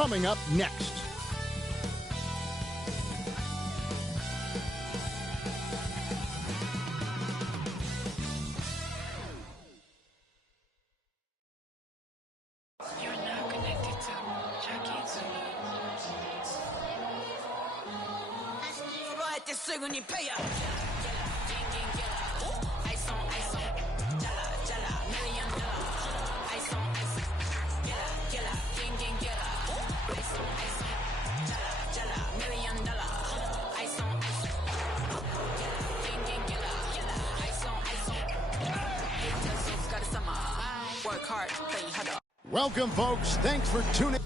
coming up next. Welcome, folks. Thanks for tuning.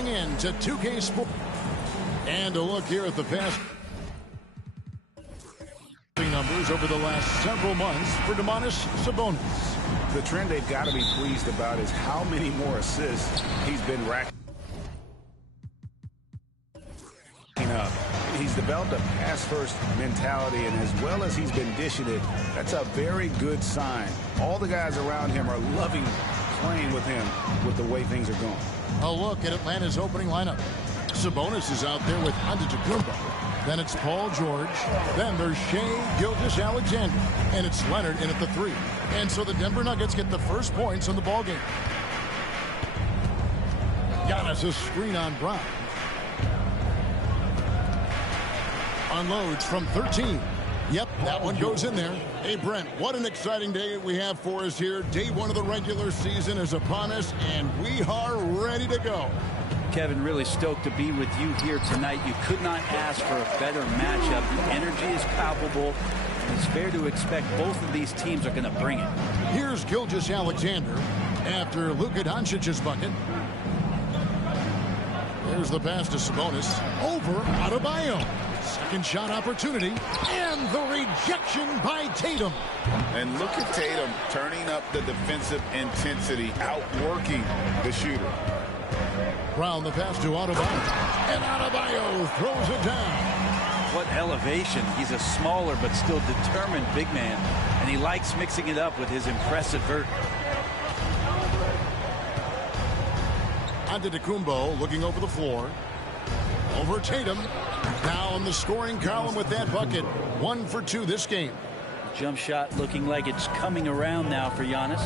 Into 2K Sports. And a look here at the past numbers over the last several months for Domantas Sabonis. The trend they've got to be pleased about is how many more assists he's been racking up. He's developed a pass-first mentality, and as well as he's been dishing it, that's a very good sign. All the guys around him are loving playing with him with the way things are going. A look at Atlanta's opening lineup. Sabonis is out there with Antetokounmpo. Then it's Paul George. Then there's Shai Gilgeous-Alexander. And it's Leonard in at the 3. And so the Denver Nuggets get the first points on the ballgame. Giannis a screen on Brown. Unloads from 13. Yep, that one goes in there. Hey, Brent, what an exciting day we have for us here. Day 1 of the regular season is upon us, and we are ready to go. Kevin, really stoked to be with you here tonight. You could not ask for a better matchup. The energy is palpable. It's fair to expect both of these teams are going to bring it. Here's Gilgeous-Alexander after Luka Doncic's bucket. There's the pass to Sabonis. Over Adebayo. Second shot opportunity. And the rejection by Tatum. And look at Tatum turning up the defensive intensity, outworking the shooter. Brown the pass to Adebayo. And Adebayo throws it down. What elevation. He's a smaller but still determined big man. And he likes mixing it up with his impressive vert. Antetokounmpo looking over the floor. Over Tatum. Now in the scoring column with that bucket. 1 for 2 this game. Jump shot looking like it's coming around now for Giannis.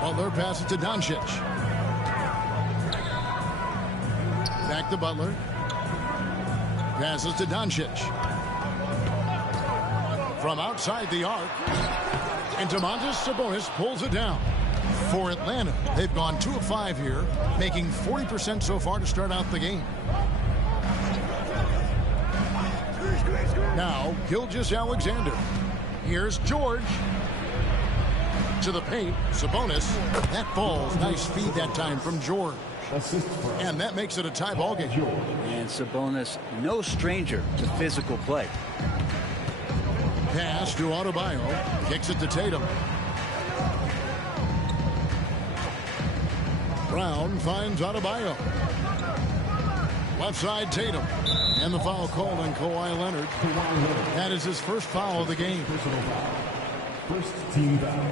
Butler passes to Doncic. Back to Butler. Passes to Doncic. From outside the arc. And Domantas Sabonis pulls it down. For Atlanta, they've gone 2 of 5 here, making 40% so far to start out the game. Now, Gilgeous-Alexander. Here's George. To the paint, Sabonis. That falls. Nice feed that time from George. And that makes it a tie ball game. And Sabonis, no stranger to physical play. Pass to Adebayo. Kicks it to Tatum. Brown finds Adebayo. Left side Tatum. And the foul called on Kawhi Leonard. That is his first foul of the game. First team foul.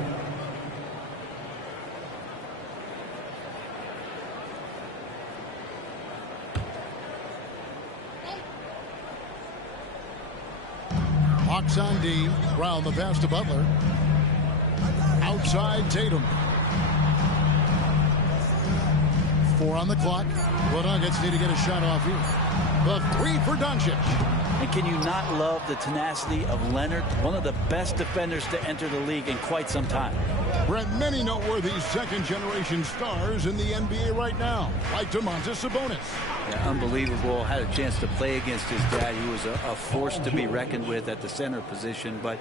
Hawks on D. Brown the pass to Butler. Outside Tatum. 4 on the clock. The Nuggets need to get a shot off here. The 3 for Doncic. And can you not love the tenacity of Leonard, one of the best defenders to enter the league in quite some time? Brent, many noteworthy second-generation stars in the NBA right now, like Domantas Sabonis. Yeah, unbelievable. Had a chance to play against his dad. He was a force to be reckoned with at the center position. But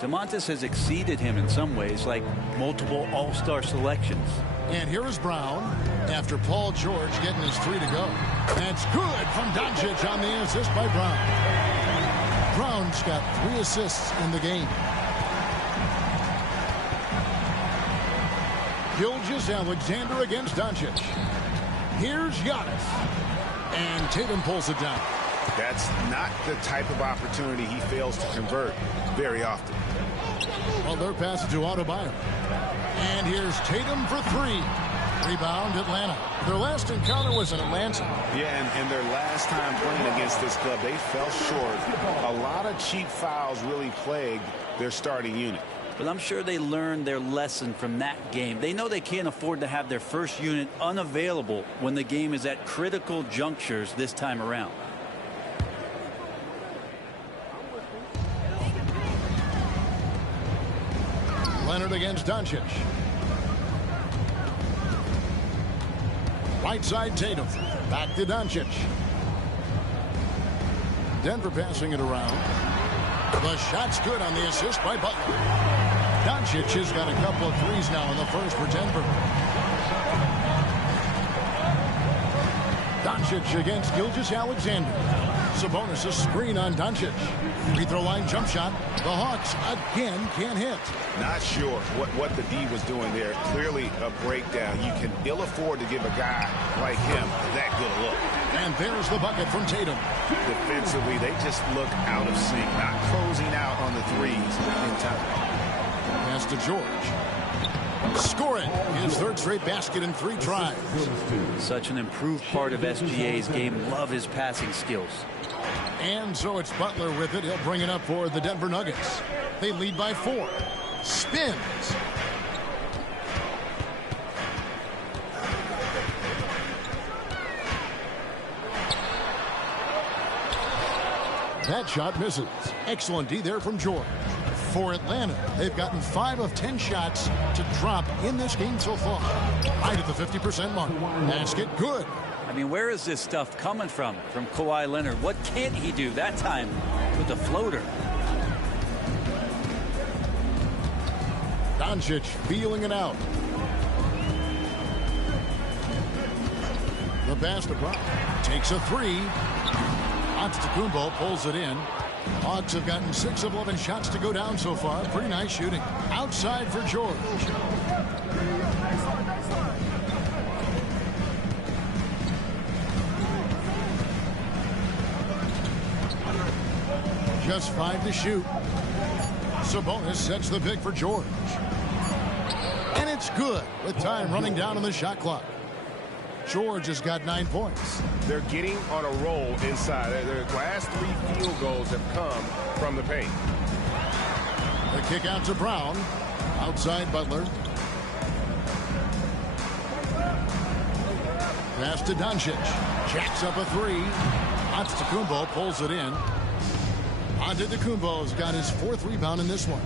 Domantas has exceeded him in some ways, like multiple all-star selections. And here is Brown after Paul George getting his 3 to go. That's good from Doncic on the assist by Brown. Brown's got 3 assists in the game. Gilgeous-Alexander against Doncic. Here's Giannis. And Tatum pulls it down. That's not the type of opportunity he fails to convert very often. Well, they're passing to Adebayo. And here's Tatum for 3. Rebound, Atlanta. Their last encounter was in Atlanta. Yeah, and their last time playing against this club, they fell short. A lot of cheap fouls really plagued their starting unit. But I'm sure they learned their lesson from that game. They know they can't afford to have their first unit unavailable when the game is at critical junctures this time around. Leonard against Doncic. Right side Tatum. Back to Doncic. Denver passing it around. The shot's good on the assist by Butler. Doncic has got a couple of threes now in the first for Denver. Doncic against Gilgeous-Alexander. Sabonis a screen on Doncic. Free throw line jump shot. The Hawks again can't hit. Not sure what the D was doing there. Clearly a breakdown. You can ill afford to give a guy like him that good a look. And there's the bucket from Tatum. Defensively, they just look out of sync, not closing out on the threes in time. Pass to George. Scoring his 3rd straight basket in 3 tries. Such an improved part of SGA's game. Love his passing skills. And so it's Butler with it. He'll bring it up for the Denver Nuggets. They lead by 4. Spins. That shot misses. Excellent D there from George. For Atlanta, they've gotten 5 of 10 shots to drop in this game so far. Right at the 50% mark. Basket good. I mean, where is this stuff coming from Kawhi Leonard? What can't he do that time with the floater? Doncic feeling it out. The pass to Brown. Takes a 3. Antetokounmpo pulls it in. Hawks have gotten 6 of 11 shots to go down so far. Pretty nice shooting. Outside for George. Just 5 to shoot. Sabonis sets the pick for George. And it's good with time running down on the shot clock. George has got 9 points. They're getting on a roll inside. Their last 3 field goals have come from the paint. The kick out to Brown. Outside Butler. Pass to Doncic. Jacks up a 3. Antetokounmpo pulls it in. Antetokounmpo's got his 4th rebound in this one.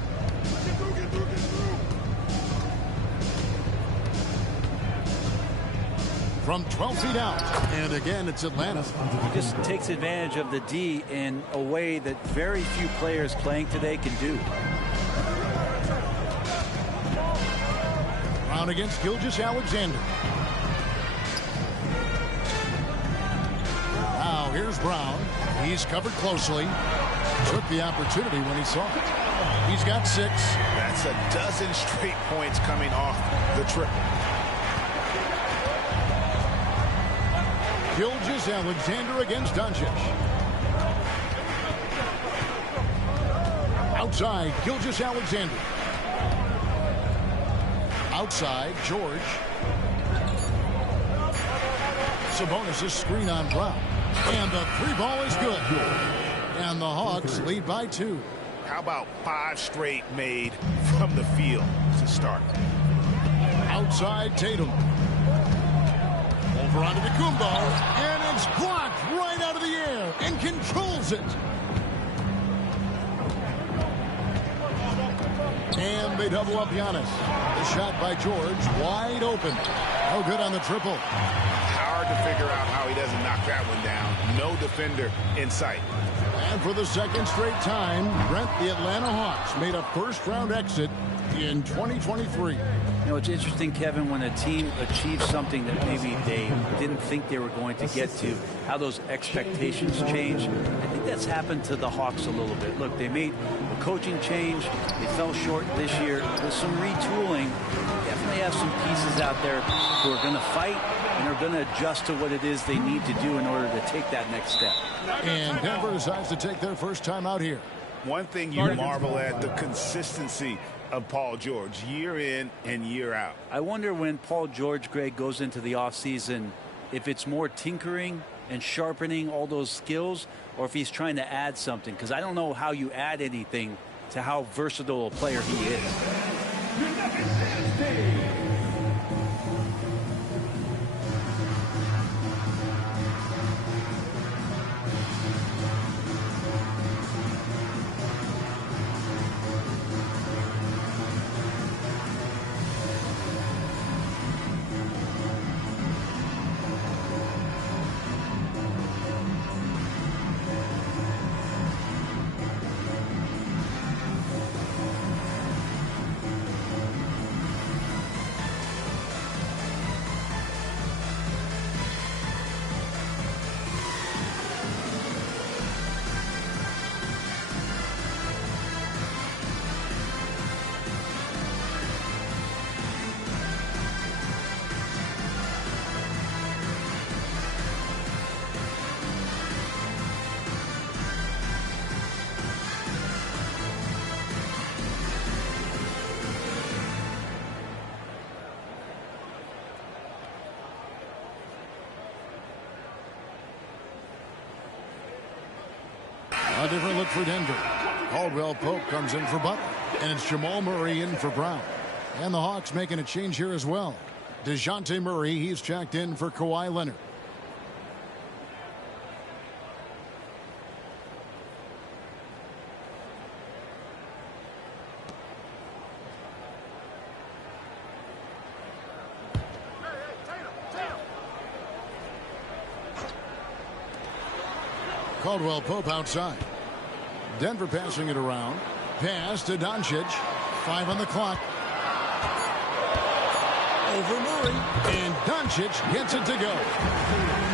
From 12 feet out. And again, it's Atlanta. He just takes advantage of the D in a way that very few players playing today can do. Brown against Gilgeous-Alexander. Now here's Brown. He's covered closely. Took the opportunity when he saw it. He's got 6. That's a dozen straight points coming off the triple. Gilgeous-Alexander against Doncic. Outside, Gilgeous-Alexander. Outside, George. Sabonis' screen on Brown. And the 3 ball is good. And the Hawks lead by 2. How about 5 straight made from the field to start? Outside Tatum. for Antetokounmpo, and it's blocked right out of the air and controls it. And they double up Giannis. The shot by George, wide open. No good on the triple. Hard to figure out how he doesn't knock that one down. No defender in sight. And for the second straight time, Brent, the Atlanta Hawks made a first-round exit in 2023. You know, it's interesting, Kevin, when a team achieves something that maybe they didn't think they were going to get to, how those expectations change. I think that's happened to the Hawks a little bit. Look, they made a coaching change. They fell short this year. With some retooling, definitely have some pieces out there who are going to fight and are going to adjust to what it is they need to do in order to take that next step. And Denver decides to take their first time out here. One thing you marvel at, the consistency of Paul George, year in and year out. I wonder when Paul George, Greg, goes into the offseason, if it's more tinkering and sharpening all those skills, or if he's trying to add something, because I don't know how you add anything to how versatile a player he is. A different look for Denver. Caldwell Pope comes in for Butler. And it's Jamal Murray in for Brown. And the Hawks making a change here as well. DeJounte Murray, he's checked in for Kawhi Leonard. Caldwell Pope outside. Denver passing it around. Pass to Doncic. 5 on the clock. Over Murray. And Doncic gets it to go.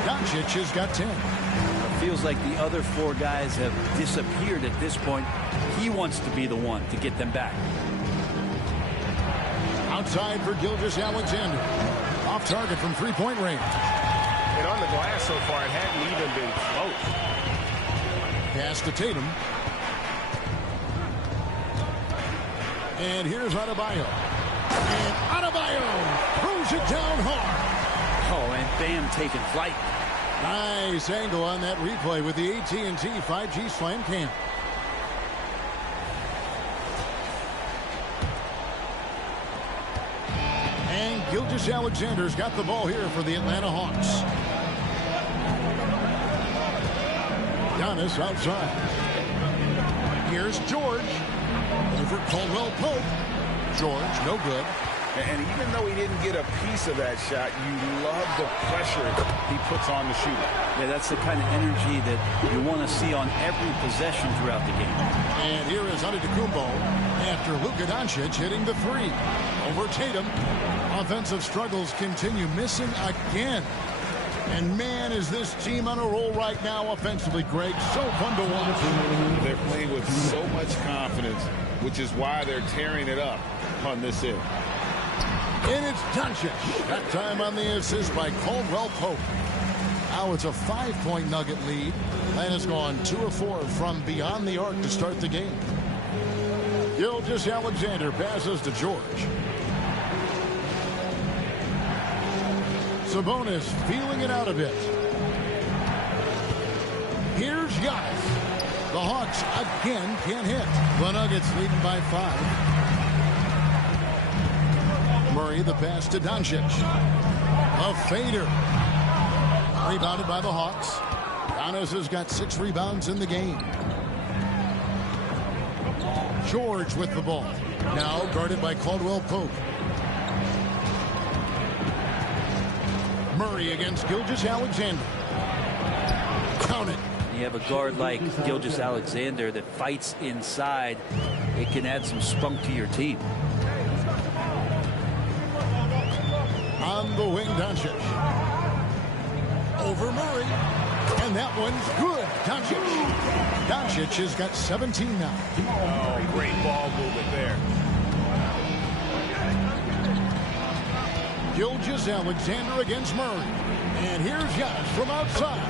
Doncic has got 10. It feels like the other 4 guys have disappeared at this point. He wants to be the one to get them back. Outside for Gilgeous-Alexander. Off target from three-point range. And on the glass so far, it hadn't even been close. Pass to Tatum. And here's Adebayo. And Adebayo throws it down hard. Oh, and Bam taking flight. Nice angle on that replay with the AT&T 5G Slam Cam. And Gilgeous-Alexander's got the ball here for the Atlanta Hawks. Giannis outside. Here's George. Over Caldwell Pope. George, no good. And even though he didn't get a piece of that shot, you love the pressure he puts on the shooter. Yeah, that's the kind of energy that you want to see on every possession throughout the game. And here is Antetokounmpo after Luka Doncic hitting the 3. Over Tatum. Offensive struggles continue, missing again. And man, is this team on a roll right now offensively, Greg. So fun to watch. They're playing with so much confidence, which is why they're tearing it up on this end. And it's Doncic. That time on the assist by Caldwell Pope. Now it's a 5-point Nugget lead. Atlanta's gone 2 of 4 from beyond the arc to start the game. Gilgeous-Alexander passes to George. Sabonis feeling it out a bit. Here's Giannis. The Hawks again can't hit. The Nuggets leading by 5. Murray the pass to Doncic. A fader. Rebounded by the Hawks. Giannis has got 6 rebounds in the game. George with the ball. Now guarded by Caldwell Pope. Murray against Gilgeous-Alexander. Count it. You have a guard like Gilgeous-Alexander that fights inside. It can add some spunk to your team. On the wing, Doncic. Over Murray. And that one's good. Doncic has got 17 now. Oh, great ball movement there. Gilgeous-Alexander against Murray. And here's Giannis from outside.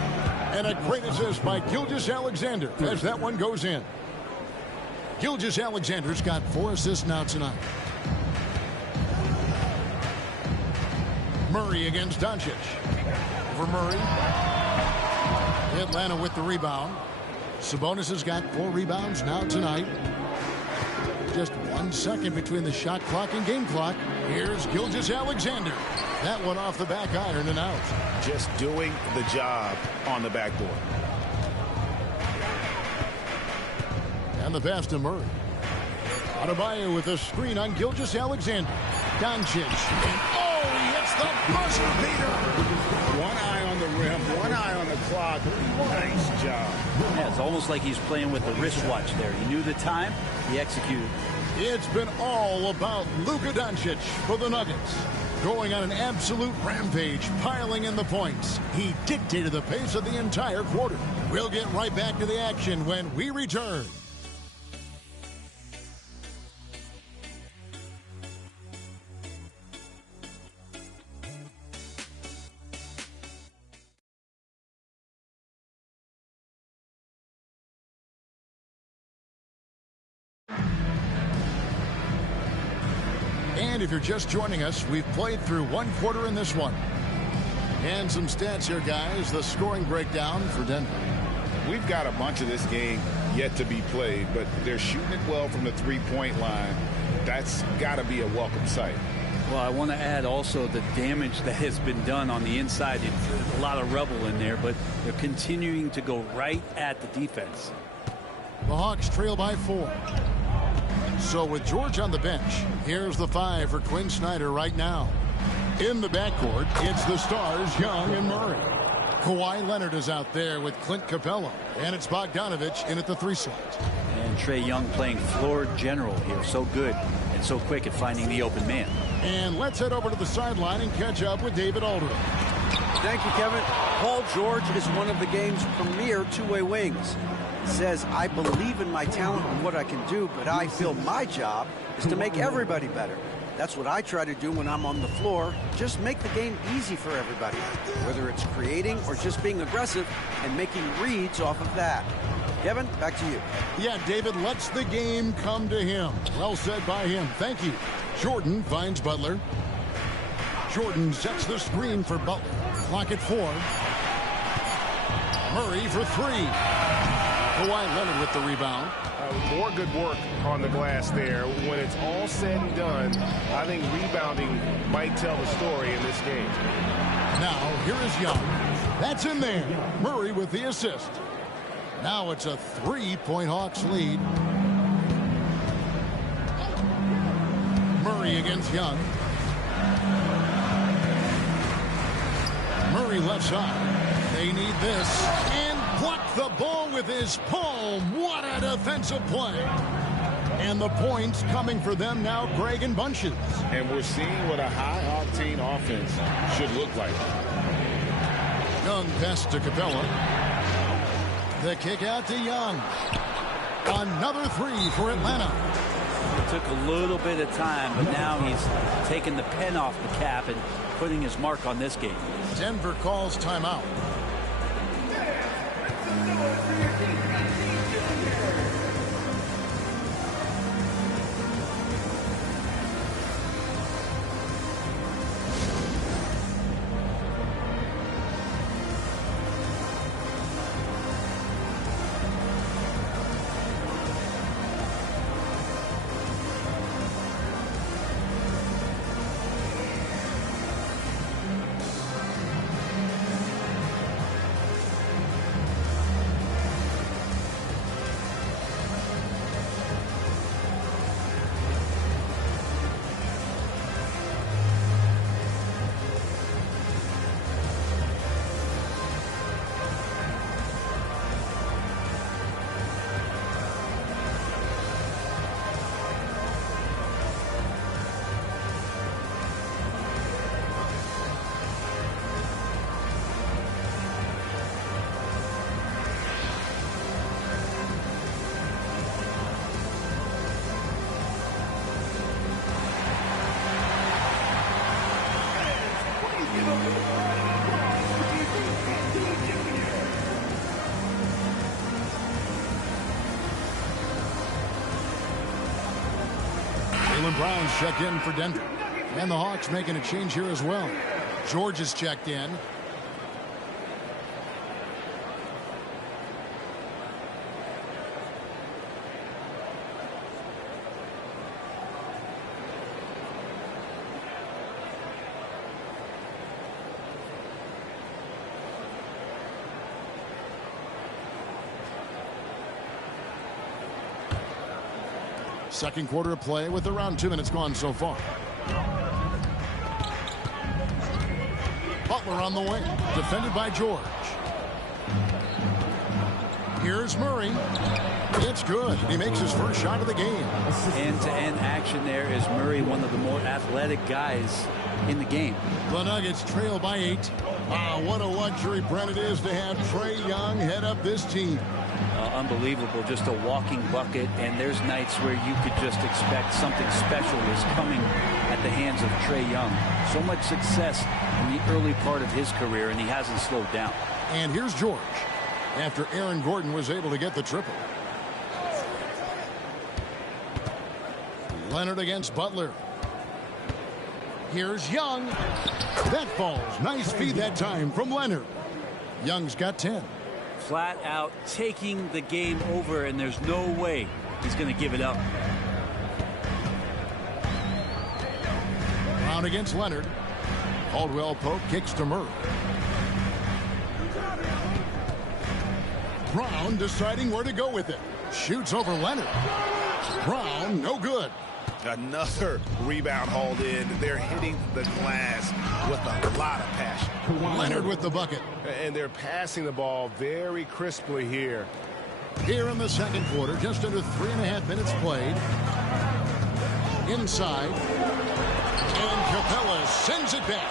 And a great assist by Gilgeous-Alexander as that one goes in. Gilgeous-Alexander's got 4 assists now tonight. Murray against Doncic. Over Murray. Atlanta with the rebound. Sabonis has got 4 rebounds now tonight. Just 1 second between the shot clock and game clock. Here's Gilgeous-Alexander. That one off the back iron and out. Just doing the job on the backboard. And the pass to Murray. Adebayo with a screen on Gilgeous-Alexander. Doncic. And oh, he hits the buzzer beater. One eye on the rim, one eye on the clock. Nice job. Yeah, it's almost like he's playing with the wristwatch there. He knew the time, he executed. It's been all about Luka Doncic for the Nuggets. Going on an absolute rampage, piling in the points. He dictated the pace of the entire quarter. We'll get right back to the action when we return. And if you're just joining us, we've played through 1 quarter in this one. And some stats here, guys. The scoring breakdown for Denver. We've got a bunch of this game yet to be played, but they're shooting it well from the three-point line. That's got to be a welcome sight. Well, I want to add also the damage that has been done on the inside. It's a lot of rubble in there, but they're continuing to go right at the defense. The Hawks trail by 4. So with George on the bench, here's the 5 for Quinn Snyder right now. In the backcourt, it's the stars, Young and Murray. Kawhi Leonard is out there with Clint Capella, and it's Bogdanovich in at the 3 slot. And Trae Young playing floor general here. So good and so quick at finding the open man. And let's head over to the sideline and catch up with David Aldridge. Thank you, Kevin. Paul George is one of the game's premier two-way wings. Says, I believe in my talent and what I can do, but I feel my job is to make everybody better. That's what I try to do when I'm on the floor. Just make the game easy for everybody, whether it's creating or just being aggressive and making reads off of that. Kevin, back to you. Yeah, David lets the game come to him. Well said by him. Thank you. Jordan finds Butler. Jordan sets the screen for Butler. Clock at 4. Murray for 3. Kawhi Leonard with the rebound. More good work on the glass there. When it's all said and done, I think rebounding might tell the story in this game. Now, here is Young. That's in there. Murray with the assist. Now it's a 3-point Hawks lead. Murray against Young. Murray left side. They need this. And blocked the ball with his palm. What a defensive play. And the points coming for them now, Greg and Bunches. And we're seeing what a high-octane offense should look like. Young pass to Capella. The kick out to Young. Another 3 for Atlanta. It took a little bit of time, but now he's taking the pen off the cap and putting his mark on this game. Denver calls timeout. Brown's checked in for Denver. And the Hawks making a change here as well. George is checked in. Second quarter of play with around 2 minutes gone so far. Butler on the wing, defended by George. Here's Murray. It's good. He makes his first shot of the game. End-to-end action there is Murray, one of the more athletic guys in the game. The Nuggets trail by 8. What a luxury, Brent, it is to have Trae Young head up this team. Unbelievable, just a walking bucket, and there's nights where you could just expect something special is coming at the hands of Trae Young. So much success in the early part of his career, and he hasn't slowed down. And here's George after Aaron Gordon was able to get the triple. Leonard against Butler. Here's Young. That falls. Nice feed that time from Leonard. Young's got 10. Flat out taking the game over, and there's no way he's going to give it up. Brown against Leonard. Caldwell Pope kicks to Murray. Brown deciding where to go with it. Shoots over Leonard. Brown, no good. Another rebound hauled in. They're hitting the glass with a lot of passion. Leonard with the bucket. And they're passing the ball very crisply here. Here in the second quarter, just under 3.5 minutes played. Inside. And Capella sends it back.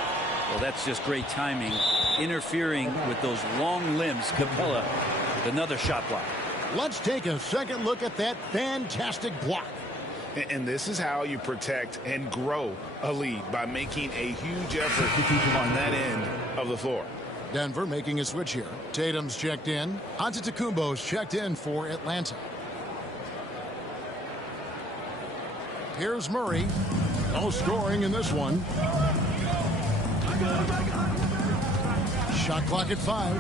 Well, that's just great timing. Interfering with those long limbs. Capella with another shot block. Let's take a second look at that fantastic block. And this is how you protect and grow a lead, by making a huge effort on that end of the floor. Denver making a switch here. Tatum's checked in. Antetokounmpo's checked in for Atlanta. Here's Murray. No scoring in this one. Shot clock at 5.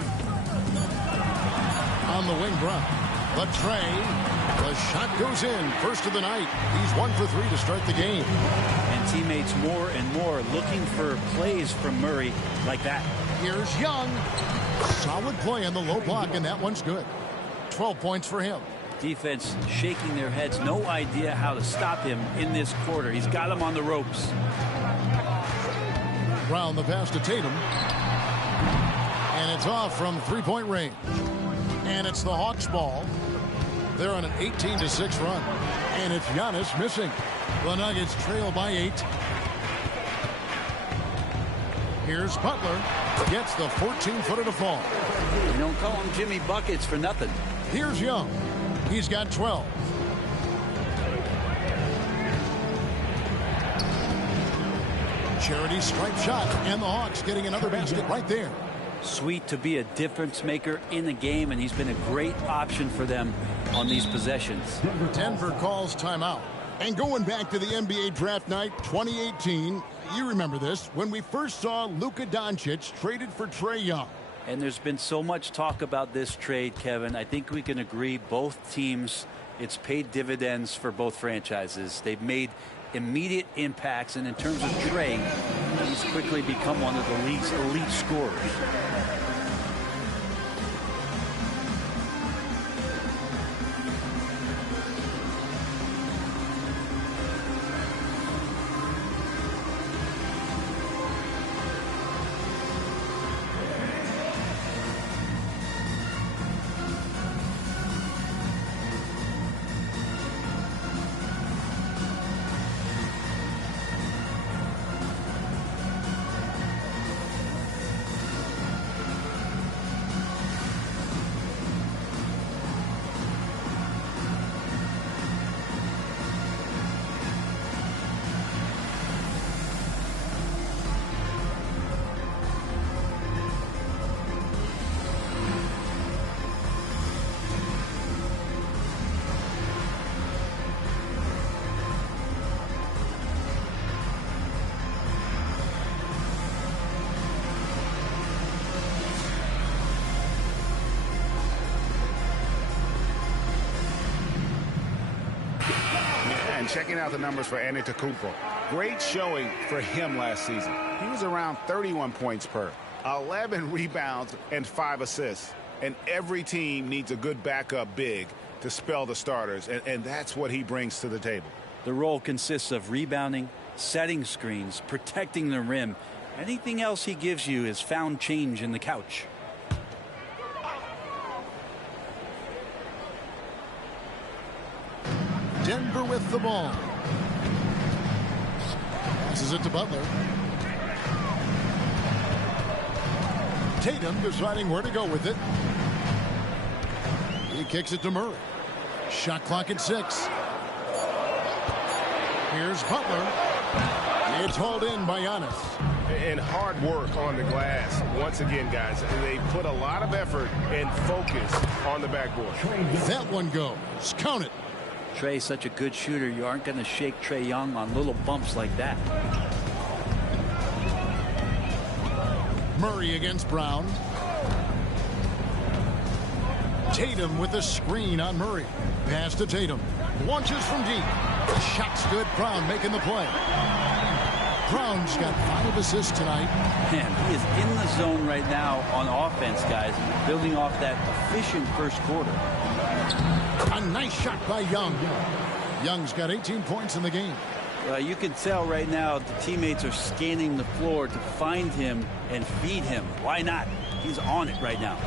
On the wing, Brown. But Trae, the shot goes in. First of the night. He's 1 for 3 to start the game. And teammates more and more looking for plays from Murray like that. Here's Young. Solid play on the low block, and that one's good. 12 points for him. Defense shaking their heads. No idea how to stop him in this quarter. He's got him on the ropes. Brown the pass to Tatum. And it's off from three-point range. And it's the Hawks ball. They're on an 18-6 run. And it's Giannis missing. The Nuggets trail by 8. Here's Butler. Gets the 14-footer to fall. You don't call him Jimmy Buckets for nothing. Here's Young. He's got 12. Charity stripe shot. And the Hawks getting another basket right there. Sweet to be a difference maker in the game, and he's been a great option for them on these possessions. Denver calls timeout. And going back to the NBA draft night 2018, you remember this, when we first saw Luka Doncic traded for Trae Young. And there's been so much talk about this trade, Kevin. I think we can agree both teams, it's paid dividends for both franchises. They've made immediate impacts, and in terms of Trae, he's quickly become one of the league's elite scorers. And checking out the numbers for Antetokounmpo. Great showing for him last season. He was around 31 points per, 11 rebounds, and 5 assists. And every team needs a good backup big to spell the starters, and that's what he brings to the table. The role consists of rebounding, setting screens, protecting the rim. Anything else he gives you is found change in the couch. Denver with the ball. Passes it to Butler. Tatum deciding where to go with it. He kicks it to Murray. Shot clock at 6. Here's Butler. It's hauled in by Giannis. And hard work on the glass. Once again, guys, they put a lot of effort and focus on the backboard. That one goes. Count it. Trey's such a good shooter. You aren't going to shake Trae Young on little bumps like that. Murray against Brown. Tatum with a screen on Murray. Pass to Tatum. Launches from deep. The shot's good. Brown making the play. Brown's got 5 assists tonight. Man, he is in the zone right now on offense, guys, building off that efficient first quarter. A nice shot by Young. Young's got 18 points in the game. You can tell right now the teammates are scanning the floor to find him and feed him. Why not? He's on it right now.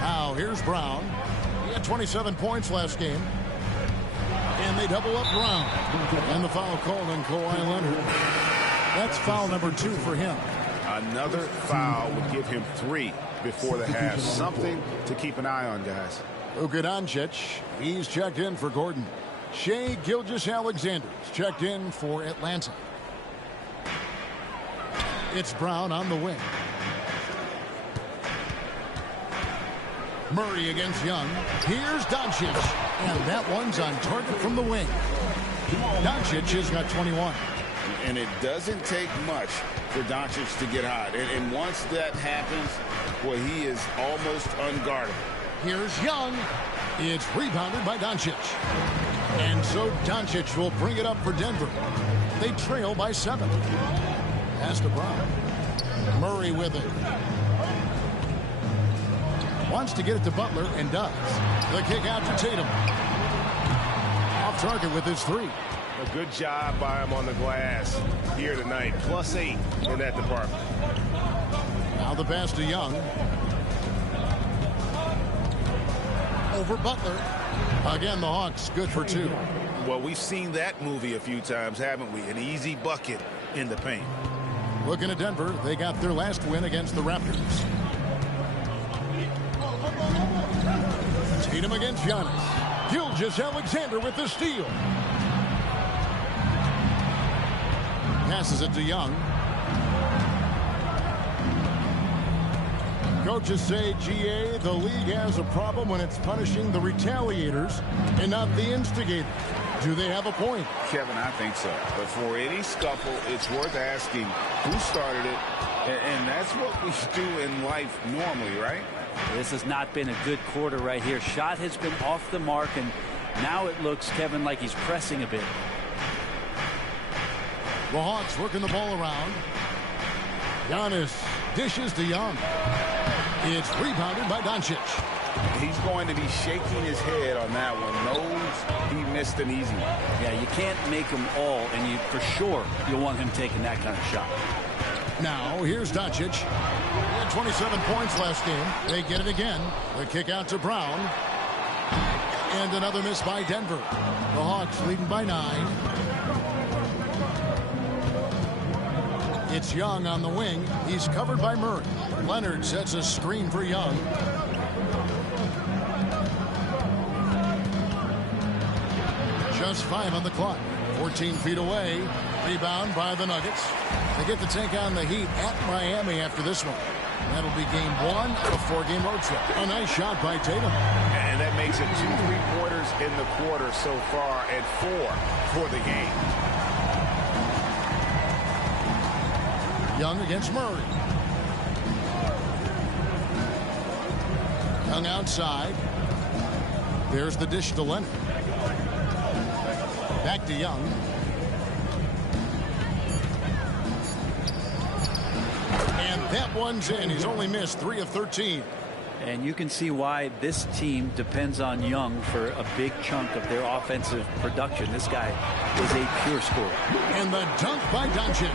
Now here's Brown. He had 27 points last game. And they double up Brown. And the foul called on Kawhi Leonard. That's foul number 2 for him. Another foul would give him 3 before the half. Something to keep an eye on, guys. Luka Doncic, he's checked in for Gordon. Shai Gilgeous-Alexander's checked in for Atlanta. It's Brown on the wing. Murray against Young. Here's Doncic. And that one's on target from the wing. Doncic has got 21. And it doesn't take much for Doncic to get hot. And once that happens, boy, he is almost unguardable. Here's Young. It's rebounded by Doncic. And so Doncic will bring it up for Denver. They trail by 7. Pass to Brown. Murray with it. Wants to get it to Butler and does. The kick out to Tatum. Off target with his 3. A good job by him on the glass here tonight. +8 in that department. Now the pass to Young. Over Butler. Again, the Hawks good for 2. Well, we've seen that movie a few times, haven't we? An easy bucket in the paint. Looking at Denver, they got their last win against the Raptors. Tatum against Giannis. Gilgeous-Alexander with the steal. Passes it to Young. Coaches say, GA, the league has a problem when it's punishing the retaliators and not the instigators. Do they have a point? Kevin, I think so. But for any scuffle, it's worth asking who started it. And that's what we do in life normally, right? This has not been a good quarter right here. Shot has been off the mark, and now it looks, Kevin, like he's pressing a bit. The Hawks working the ball around. Giannis dishes to Young. It's rebounded by Doncic. He's going to be shaking his head on that one. Knows he missed an easy one. Yeah, you can't make them all, and you for sure you'll want him taking that kind of shot. Now, here's Doncic. He had 27 points last game. They get it again. The kick out to Brown. And another miss by Denver. The Hawks leading by 9. It's Young on the wing. He's covered by Murray. Leonard sets a screen for Young. Just 5 on the clock. 14 feet away. Rebound by the Nuggets. They get to take on the Heat at Miami after this one. That'll be game 1 of a 4-game road trip. A nice shot by Tatum. And that makes it 2 3-pointers in the quarter so far and 4 for the game. Young against Murray. Young outside. There's the dish to Leonard. Back to Young. And that one's in. He's only missed 3 of 13. And you can see why this team depends on Young for a big chunk of their offensive production. This guy is a pure scorer. And the dunk by Doncic.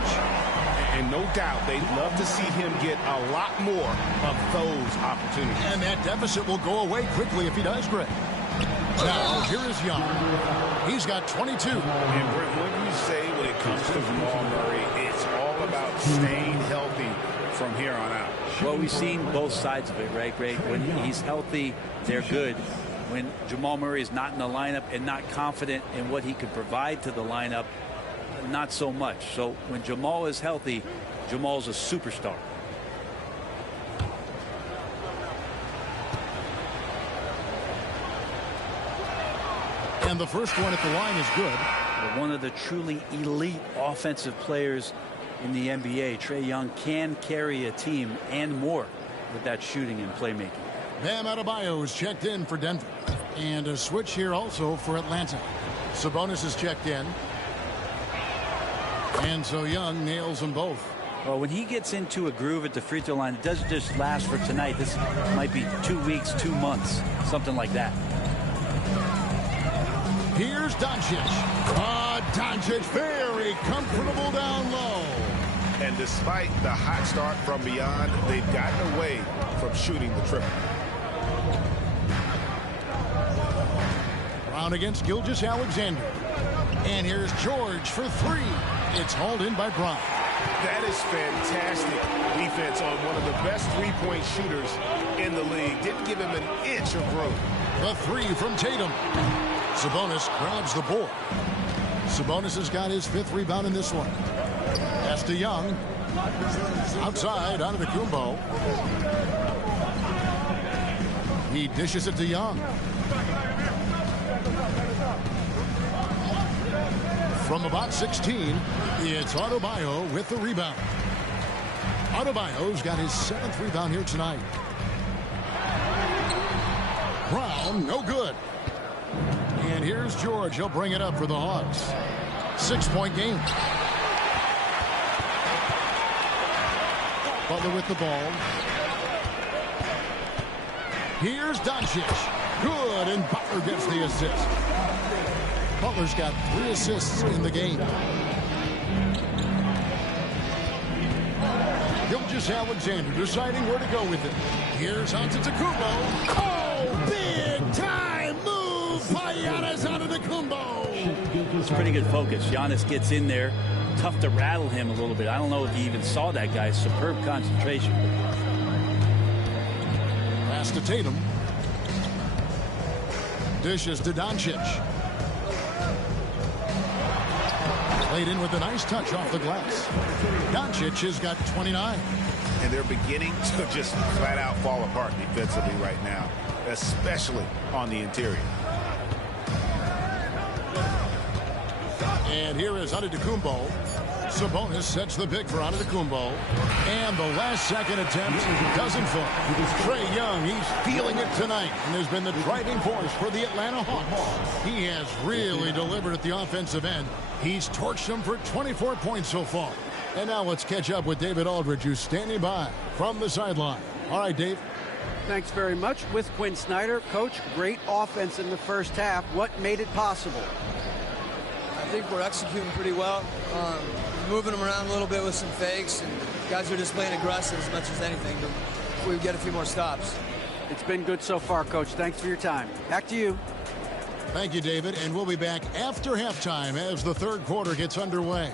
And no doubt they'd love to see him get a lot more of those opportunities. And that deficit will go away quickly if he does, Greg. Now, here is Young. He's got 22. And when you say when it comes to Jamal Murray, it's all about staying healthy from here on out. Well, we've seen both sides of it, right, Greg? When he's healthy, they're good. When Jamal Murray is not in the lineup and not confident in what he could provide to the lineup, not so much. So when Jamal is healthy, Jamal's a superstar. And the first one at the line is good. One of the truly elite offensive players in the NBA, Trae Young, can carry a team and more with that shooting and playmaking. Bam Adebayo is checked in for Denver. And a switch here also for Atlanta. Sabonis is checked in. And so Young nails them both. Well, when he gets into a groove at the free throw line, it doesn't just last for tonight. This might be 2 weeks, 2 months, something like that. Here's Doncic. Doncic very comfortable down low. And despite the hot start from beyond, they've gotten away from shooting the triple. Brown against Gilgeous-Alexander. And here's George for 3. It's hauled in by Brown. That is fantastic defense on one of the best three-point shooters in the league. Didn't give him an inch of room. The 3 from Tatum. Sabonis grabs the board. Sabonis has got his 5th rebound in this one. Pass to Young. Outside, out of the Kumbo. He dishes it to Young. From about 16, it's Adebayo with the rebound. Adebayo's got his 7th rebound here tonight. Brown, no good. And here's George. He'll bring it up for the Hawks. 6-point game. Butler with the ball. Here's Doncic. Good, and Butler gets the assist. Butler's got 3 assists in the game. Gilgeous-Alexander deciding where to go with it. Here's Antetokounmpo. Oh, big time move by Giannis Antetokounmpo. It's pretty good focus. Giannis gets in there. Tough to rattle him a little bit. I don't know if he even saw that guy. Superb concentration. Pass to Tatum. Dishes to Doncic. Played in with a nice touch off the glass. Doncic has got 29. And they're beginning to just flat out fall apart defensively right now, especially on the interior. And here is Antetokounmpo. Sabonis sets the pick for Antetokounmpo. And the last-second attempt doesn't fall. Trae Young, he's feeling it tonight and has been the driving force for the Atlanta Hawks. He has really delivered at the offensive end. He's torched them for 24 points so far. And now let's catch up with David Aldridge, who's standing by from the sideline. All right, Dave. Thanks very much. With Quinn Snyder. Coach, great offense in the first half. What made it possible? I think we're executing pretty well. Moving them around a little bit with some fakes, and guys are just playing aggressive as much as anything. But if we get a few more stops. It's been good so far, Coach. Thanks for your time. Back to you. Thank you, David. And we'll be back after halftime as the third quarter gets underway.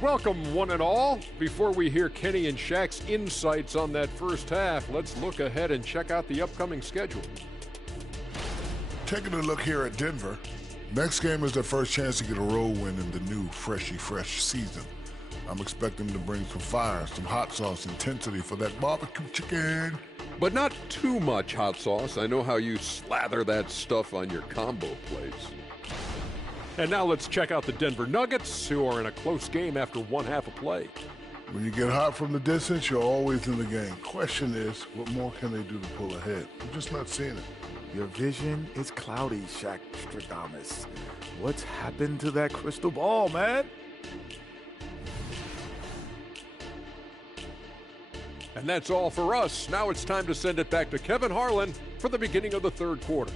Welcome, one and all. Before we hear Kenny and Shaq's insights on that first half, let's look ahead and check out the upcoming schedule. Taking a look here at Denver. Next game is their first chance to get a road win in the new fresh season. I'm expecting them to bring some fire, some hot sauce intensity for that barbecue chicken. But not too much hot sauce. I know how you slather that stuff on your combo plates. And now let's check out the Denver Nuggets, who are in a close game after one half of play. When you get hot from the distance, you're always in the game. Question is, what more can they do to pull ahead? I'm just not seeing it. Your vision is cloudy, Shaq Stradamus. What's happened to that crystal ball, man? And that's all for us. Now it's time to send it back to Kevin Harlan for the beginning of the third quarter.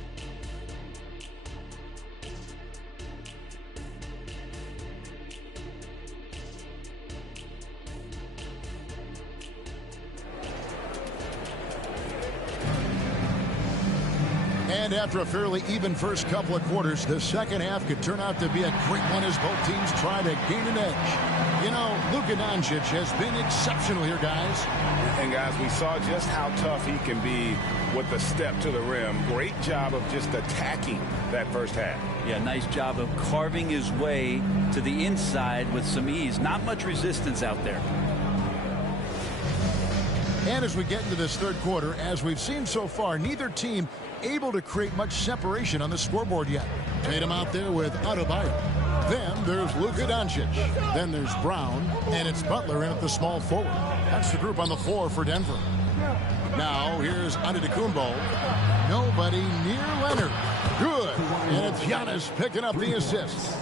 And after a fairly even first couple of quarters, the second half could turn out to be a great one as both teams try to gain an edge. You know, Luka Doncic has been exceptional here, guys. And guys, we saw just how tough he can be with the step to the rim. Great job of just attacking that first half. Yeah, nice job of carving his way to the inside with some ease. Not much resistance out there. And as we get into this third quarter, as we've seen so far, neither team able to create much separation on the scoreboard yet. Tatum out there with Adebayo. Then there's Luka Doncic. Then there's Brown, and it's Butler in at the small forward. That's the group on the floor for Denver. Now here's Antetokounmpo. Nobody near Leonard. Good. And it's Giannis picking up the assist.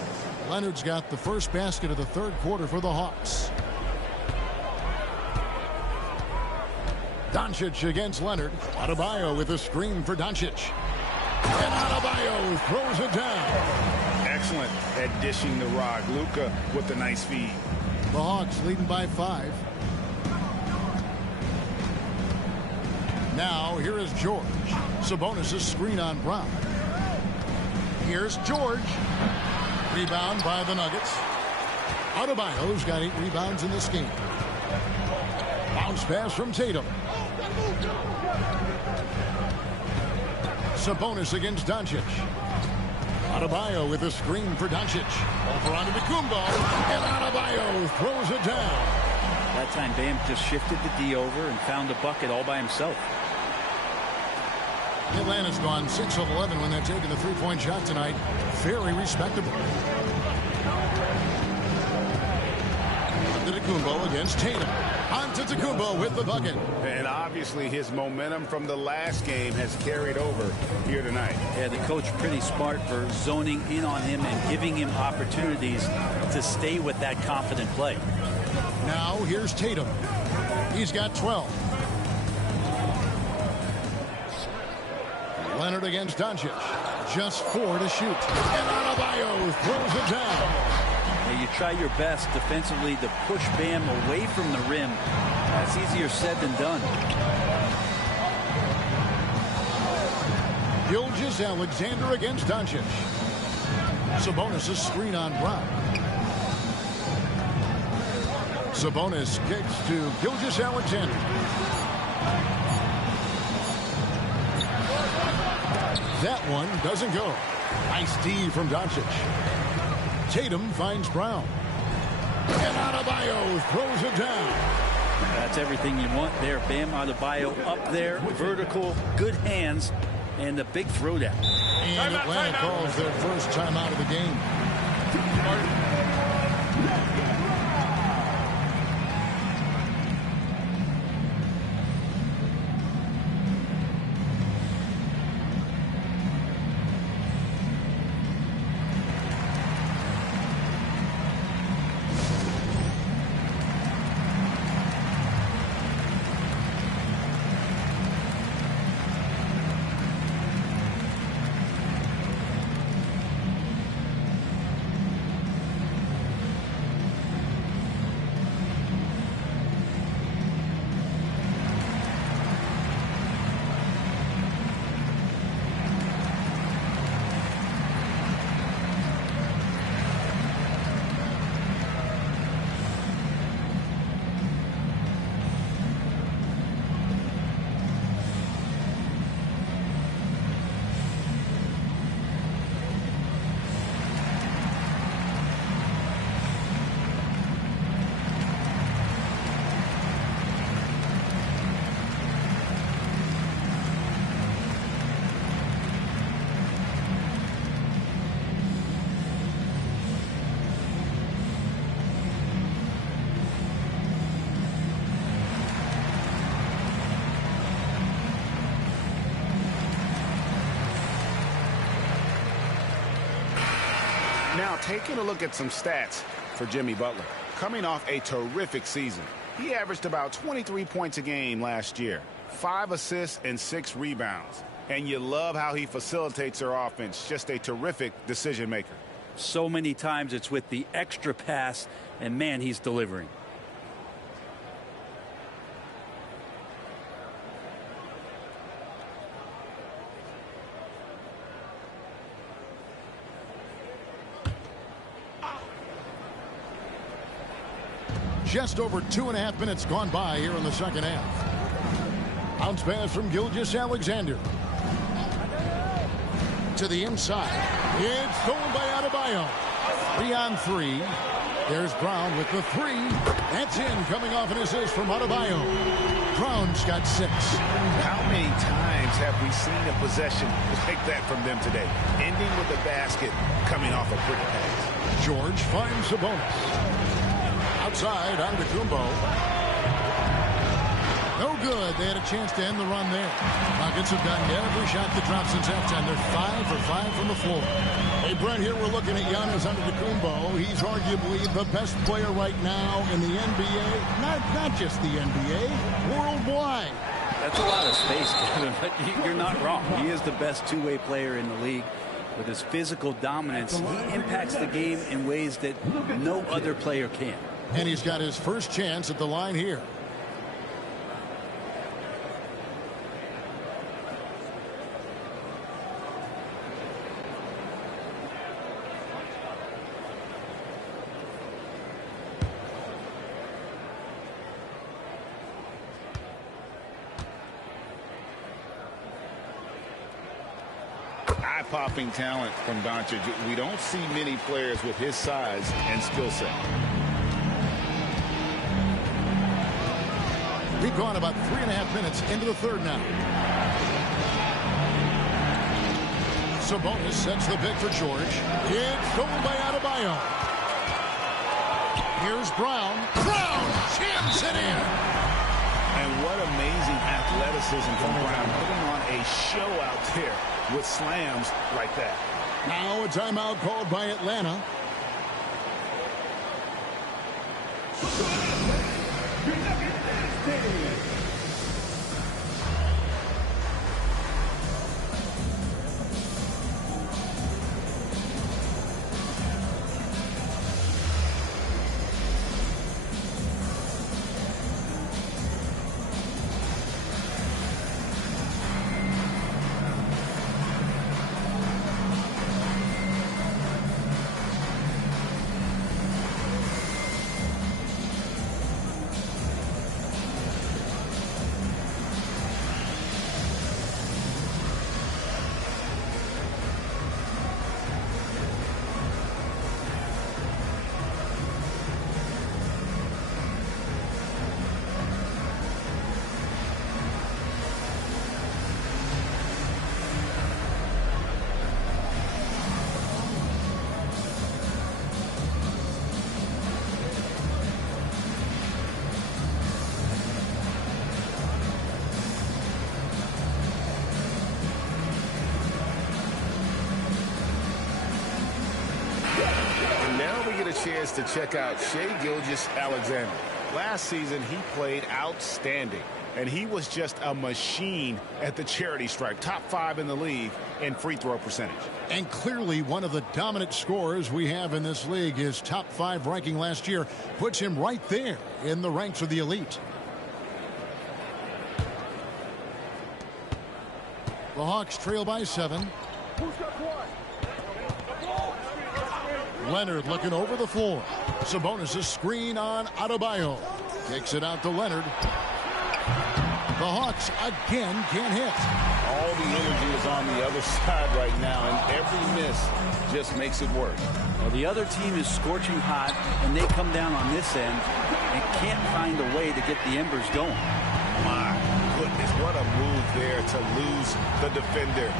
Leonard's got the first basket of the third quarter for the Hawks. Doncic against Leonard. Adebayo with a screen for Doncic. And Adebayo throws it down. Excellent at dishing the rock. Luka with the nice feed. The Hawks leading by 5. Now here is George. Sabonis' screen on Brown. Here's George. Rebound by the Nuggets. Adebayo's got 8 rebounds in this game. Bounce pass from Tatum. Sabonis against Doncic. Adebayo with a screen for Doncic. Over onto Antetokounmpo, and Adebayo throws it down. That time Bam just shifted the D over and found a bucket all by himself. Atlanta's gone 6 of 11 when they're taking the three-point shot tonight. Very respectable. Antetokounmpo against Tatum. Antetokounmpo with the bucket. And obviously his momentum from the last game has carried over here tonight. Yeah, the coach pretty smart for zoning in on him and giving him opportunities to stay with that confident play. Now here's Tatum. He's got 12. Leonard against Doncic. Just 4 to shoot. And Adebayo throws it down. You try your best defensively to push Bam away from the rim. That's easier said than done. Gilgeous-Alexander against Doncic. Sabonis' screen on Brown. Sabonis kicks to Gilgeous-Alexander. That one doesn't go. Nice D from Doncic. Tatum finds Brown. And Adebayo throws it down. That's everything you want there. Bam Adebayo up there, vertical, good hands, and a big throwdown. And Atlanta calls their first timeout of the game. Now, taking a look at some stats for Jimmy Butler. Coming off a terrific season, he averaged about 23 points a game last year, 5 assists and 6 rebounds. And you love how he facilitates their offense. Just a terrific decision maker. So many times it's with the extra pass, and man, he's delivering. Just over 2.5 minutes gone by here in the second half. Bounce pass from Gilgeous-Alexander. To the inside. It's stolen by Adebayo. 3-on-3. There's Brown with the 3. That's in, coming off an assist from Adebayo. Brown's got 6. How many times have we seen a possession like that from them today? Ending with a basket, coming off a pretty pass. George finds Sabonis. Outside, Antetokounmpo. No good. They had a chance to end the run there. Nuggets have gotten every shot that dropped since halftime. They're 5 for 5 from the floor. Hey, Brent, here we're looking at Giannis Antetokounmpo. He's arguably the best player right now in the NBA. Not just the NBA, worldwide. That's a lot of space, Kevin, but you're not wrong. He is the best two-way player in the league. With his physical dominance, he impacts the game in ways that no other player can. And he's got his first chance at the line here. Eye-popping talent from Doncic. We don't see many players with his size and skill set. We've gone about 3.5 minutes into the third now. Sabonis sets the pick for George. It's stolen by Adebayo. Here's Brown. Brown jams it in. And what amazing athleticism from Brown, putting on a show out there with slams like that. Now a timeout called by Atlanta. Chance to check out Shai Gilgeous-Alexander. Last season, he played outstanding, and he was just a machine at the charity stripe. Top 5 in the league in free throw percentage. And clearly one of the dominant scorers we have in this league. His top 5 ranking last year puts him right there in the ranks of the elite. The Hawks trail by 7. Leonard looking over the floor. Sabonis' screen on Adebayo. Kicks it out to Leonard. The Hawks again can't hit. All the energy is on the other side right now, and every miss just makes it work. Well, the other team is scorching hot, and they come down on this end and can't find a way to get the embers going. My goodness, what a move there to lose the defender.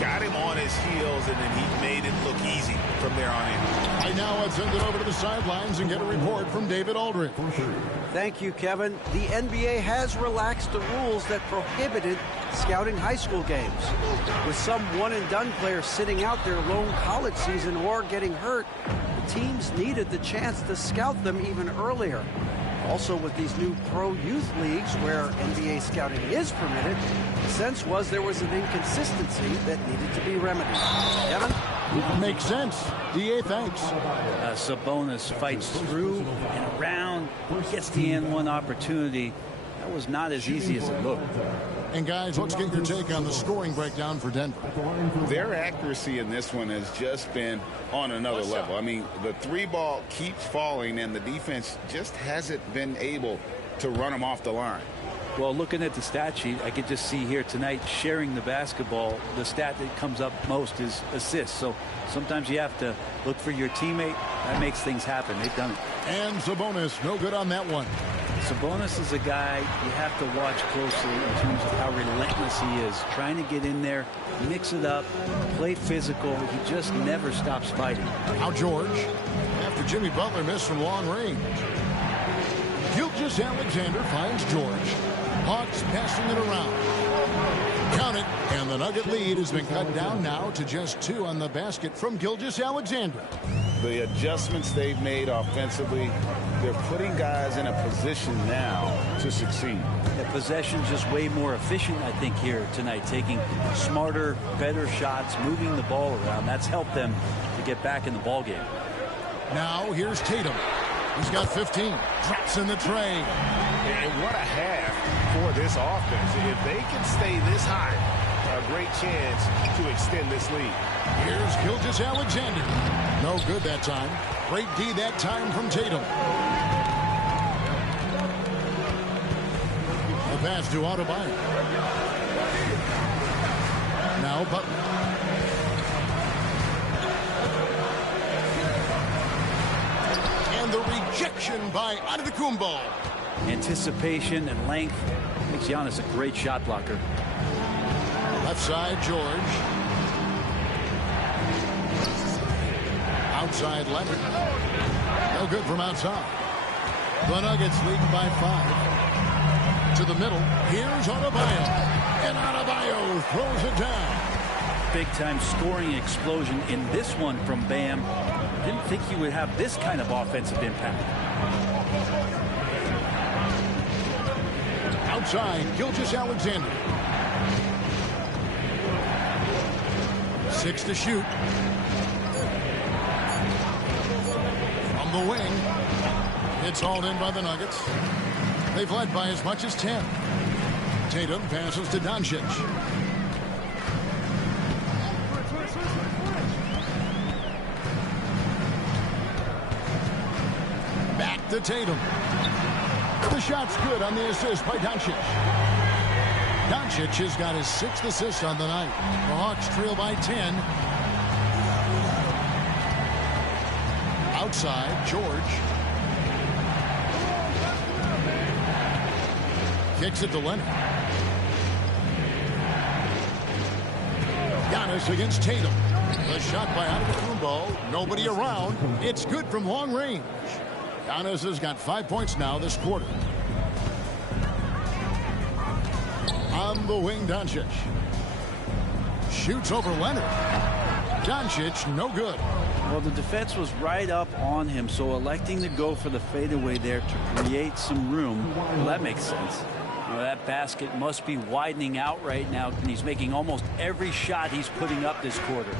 Got him on his heels, and then he made it look easy from there on in. Right now, let's send it over to the sidelines and get a report from David Aldridge. Thank you, Kevin. The NBA has relaxed the rules that prohibited scouting high school games. With some one-and-done players sitting out their lone college season or getting hurt, the teams needed the chance to scout them even earlier. Also, with these new pro youth leagues where NBA scouting is permitted, the sense was there was an inconsistency that needed to be remedied. Kevin? Makes sense. DA, thanks. Sabonis fights through and around, gets the N1 opportunity. That was not as easy as it looked. And guys, let's get your take on the scoring breakdown for Denver. Their accuracy in this one has just been on another level. I mean, the three ball keeps falling, and the defense just hasn't been able to run them off the line. Well, looking at the stat sheet, I could just see here tonight sharing the basketball. The stat that comes up most is assists. So sometimes you have to look for your teammate. That makes things happen. They've done it. And Sabonis, no good on that one. Sabonis is a guy you have to watch closely in terms of how relentless he is. Trying to get in there, mix it up, play physical. He just never stops fighting. Now George, after Jimmy Butler missed from long range. Gilgeous-Alexander finds George. Hawks passing it around. Count it, and the Nugget lead has been cut down now to just 2 on the basket from Gilgeous-Alexander. The adjustments they've made offensively, they're putting guys in a position now to succeed. The possession's just way more efficient, I think, here tonight. Taking smarter, better shots, moving the ball around. That's helped them to get back in the ball game. Now here's Tatum. He's got 15. Drops in the tray. And what a half for this offense. If they can stay this high, a great chance to extend this lead. Here's Gilgeous-Alexander. No good that time. Great D that time from Tatum. The pass to Adebayo. Now Butler. And the rejection by Antetokounmpo. Anticipation and length makes Giannis a great shot blocker. Left side, George. Outside, Leonard. No good from outside. The Nuggets leading by 5. To the middle. Here's Adebayo. And Adebayo throws it down. Big-time scoring explosion in this one from Bam. Didn't think he would have this kind of offensive impact. Outside, Gilgeous-Alexander. 6 to shoot. From the wing. It's hauled in by the Nuggets. They've led by as much as 10. Tatum passes to Doncic. Back to Tatum. The shot's good on the assist by Doncic. Doncic has got his 6th assist on the night. The Hawks trail by 10. Outside, George. Kicks it to Leonard. Giannis against Tatum. The shot by Antetokounmpo. Nobody around. It's good from long range. Giannis has got 5 points now this quarter. On the wing, Doncic. Shoots over Leonard. Doncic, no good. Well, the defense was right up on him, so electing to go for the fadeaway there to create some room, well, that makes sense. That basket must be widening out right now, and he's making almost every shot he's putting up this quarter.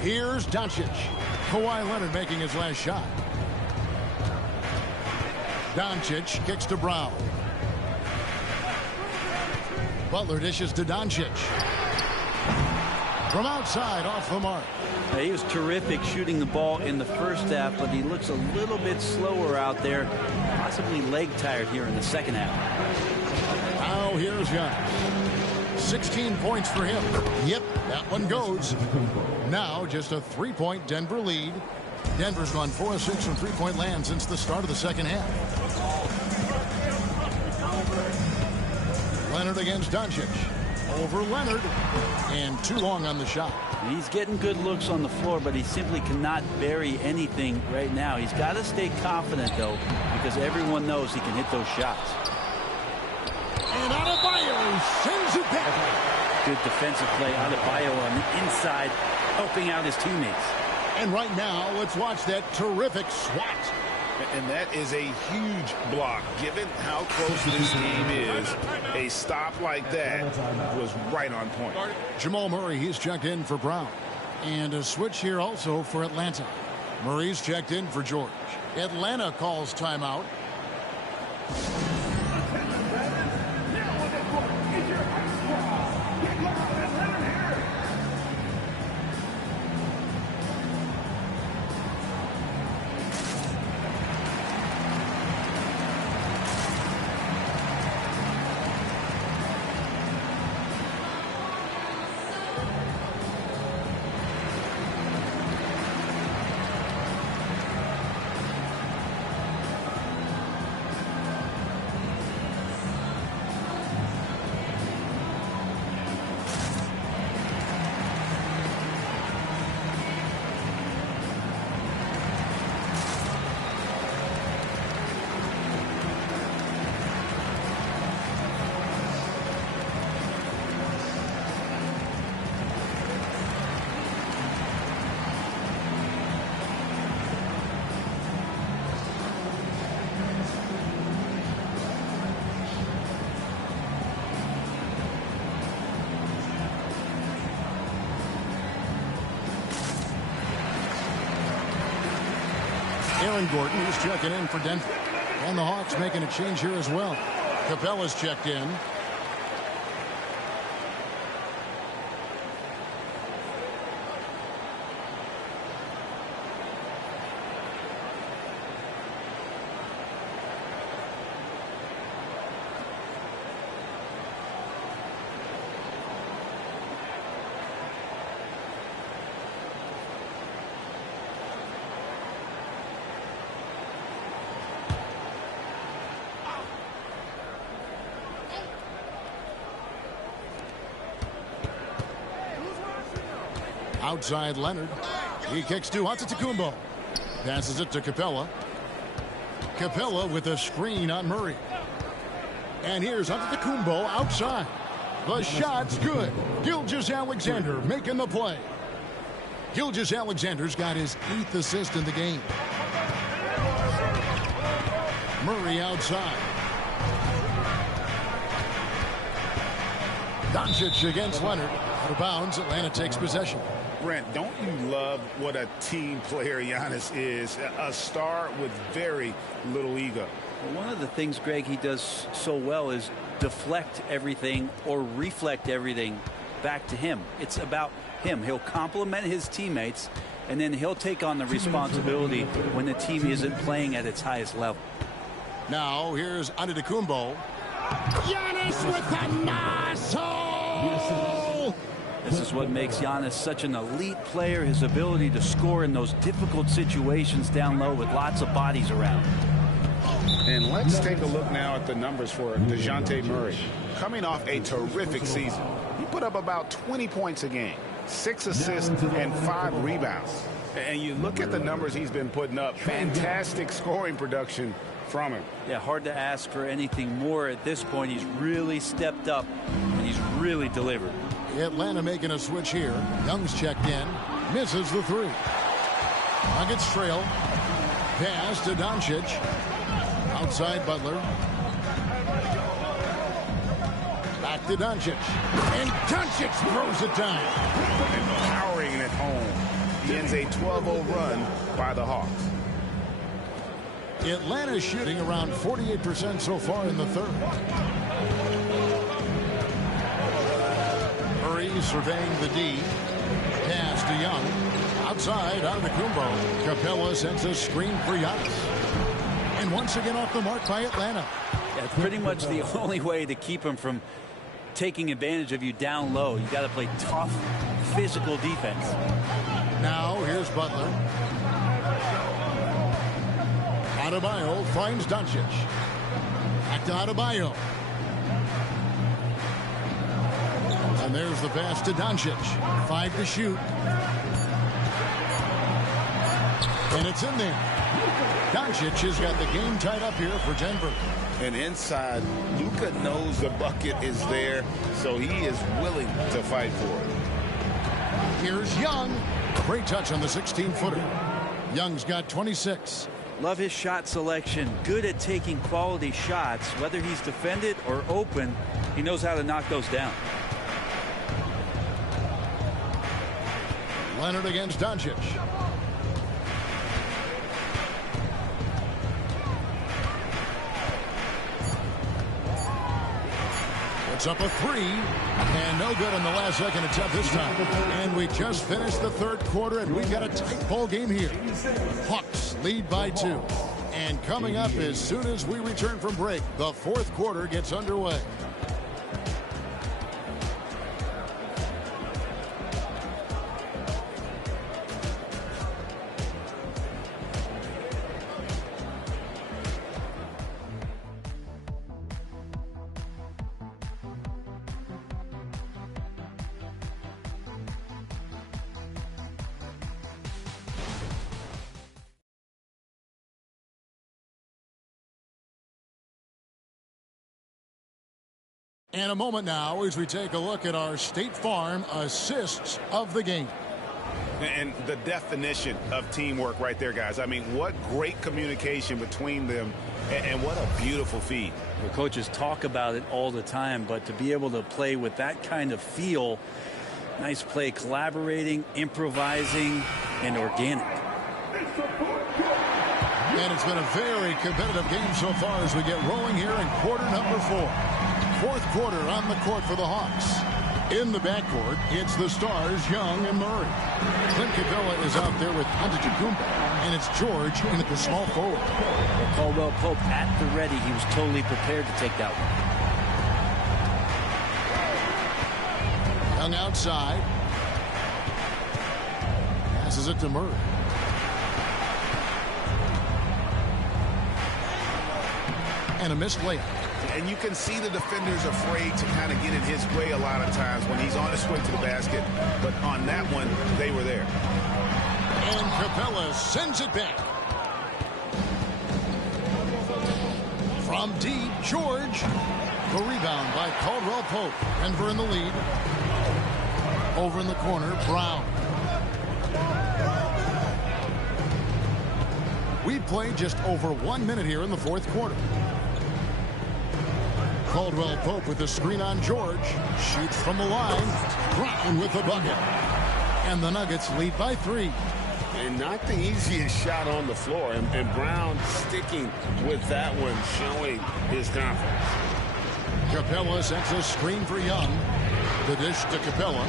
Here's Doncic. Kawhi Leonard making his last shot. Doncic kicks to Brown. Butler dishes to Doncic. From outside, off the mark. He was terrific shooting the ball in the first half, but he looks a little bit slower out there, possibly leg tired here in the second half. Now here's Giannis. 16 points for him. Yep, that one goes. Now just a 3-point Denver lead. Denver's gone 4 of 6 from 3-point land since the start of the second half. Leonard against Doncic. over Leonard. And too long on the shot. He's getting good looks on the floor, but he simply cannot bury anything right now. He's got to stay confident, though, because everyone knows he can hit those shots. And Adebayo sends it back. Good defensive play. Adebayo on the inside, helping out his teammates. And right now, let's watch that terrific swat. And that is a huge block. Given how close this game is, a stop like that was right on point. Jamal Murray, he's checked in for Brown. And a switch here also for Atlanta. Murray's checked in for George. Atlanta calls timeout. Aaron Gordon is checking in for Denver. And the Hawks making a change here as well. Capella's checked in. Outside Leonard. He kicks to Antetokounmpo. Passes it to Capella. Capella with a screen on Murray. And here's Antetokounmpo outside. The shot's good. Gilgeous-Alexander making the play. Gilgeous-Alexander's got his 8th assist in the game. Murray outside. Doncic against Leonard. Out of bounds. Atlanta takes possession. Brent, don't you love what a team player Giannis is? A star with very little ego. One of the things, Greg, he does so well is deflect everything or reflect everything back to him. It's about him. He'll compliment his teammates, and then he'll take on the responsibility when the team isn't playing at its highest level. Now, here's Antetokounmpo. Giannis with a nozzle! This is what makes Giannis such an elite player, his ability to score in those difficult situations down low with lots of bodies around. And let's take a look now at the numbers for DeJounte Murray. Coming off a terrific season, he put up about 20 points a game, 6 assists, and 5 rebounds. And you look at the numbers he's been putting up, fantastic scoring production from him. Yeah, hard to ask for anything more at this point. He's really stepped up, and he's really delivered. Atlanta making a switch here. Young's checked in. Misses the 3. Nuggets trail. Pass to Doncic. Outside Butler. Back to Doncic. And Doncic throws it down. And powering it home. He ends a 12-0 run by the Hawks. Atlanta shooting around 48% so far in the third. Murray surveying the D. Pass to Young. Outside, Antetokounmpo. Capella sends a screen for Giannis. And once again off the mark by Atlanta. That's pretty much the only way to keep him from taking advantage of you down low. You got to play tough, physical defense. Now, here's Butler. Adebayo finds Doncic. Back to Adebayo. And there's the pass to Doncic. 5 to shoot. And it's in there. Doncic has got the game tied up here for Denver. And inside, Luka knows the bucket is there, so he is willing to fight for it. Here's Young. Great touch on the 16-footer. Young's got 26. Love his shot selection. Good at taking quality shots. Whether he's defended or open, he knows how to knock those down. Leonard against Doncic. It's up a 3, and no good on the last second attempt this time. And we just finished the third quarter, and we've got a tight ball game here. Hawks lead by 2. And coming up as soon as we return from break, the fourth quarter gets underway. And a moment now as we take a look at our State Farm assists of the game. And the definition of teamwork right there, guys. I mean, what great communication between them, and what a beautiful feed. The coaches talk about it all the time, but to be able to play with that kind of feel, nice play, collaborating, improvising, and organic. And it's been a very competitive game so far as we get rolling here in quarter number 4. Fourth quarter on the court for the Hawks. In the backcourt, it's the stars, Young and Murray. Clint Capella is out there with Antetokounmpo, and it's George in at the small forward. Well, Caldwell Pope at the ready. He was totally prepared to take that one. Young outside. Passes it to Murray. And a missed layup. And you can see the defenders afraid to kind of get in his way a lot of times when he's on his way to the basket. But on that one, they were there. And Capella sends it back. From deep, George. The rebound by Caldwell Pope. Denver in the lead. Over in the corner, Brown. We played just over 1 minute here in the fourth quarter. Caldwell Pope with the screen on George. Shoots from the line. Brown with the bucket. And the Nuggets lead by 3. And not the easiest shot on the floor. And Brown sticking with that one, showing his confidence. Capella sets a screen for Young. The dish to Capella.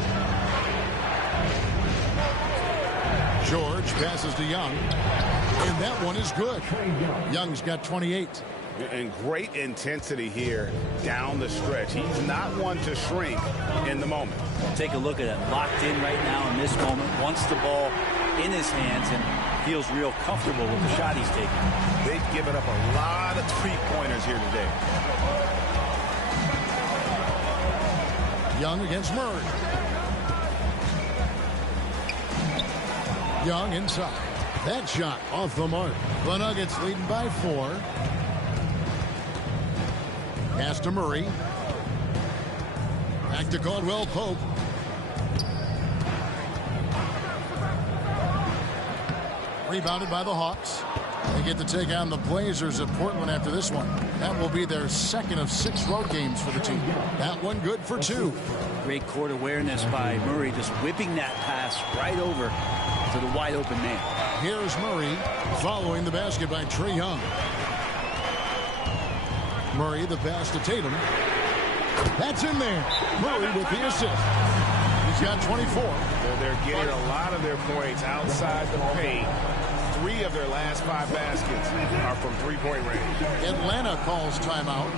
George passes to Young. And that one is good. Young's got 28. And great intensity here down the stretch. He's not one to shrink in the moment. Take a look at it. Locked in right now in this moment. Wants the ball in his hands and feels real comfortable with the shot he's taking. They've given up a lot of three-pointers here today. Young against Murray. Young inside. That shot off the mark. The Nuggets leading by 4. Pass to Murray. Back to Caldwell Pope. Rebounded by the Hawks. They get to take on the Blazers of Portland after this one. That will be their second of 6 road games for the team. That one good for 2. Great court awareness by Murray, just whipping that pass right over to the wide open man. Here's Murray following the basket by Trae Young. Murray, the pass to Tatum. That's in there. Murray with the assist. He's got 24. They're getting a lot of their points outside the paint. 3 of their last 5 baskets are from three-point range. Atlanta calls timeout.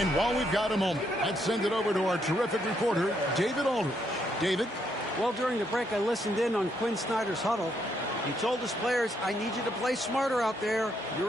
And while we've got a moment, let's send it over to our terrific reporter, David Aldridge. David? Well, during the break, I listened in on Quinn Snyder's huddle. He told his players, I need you to play smarter out there. You're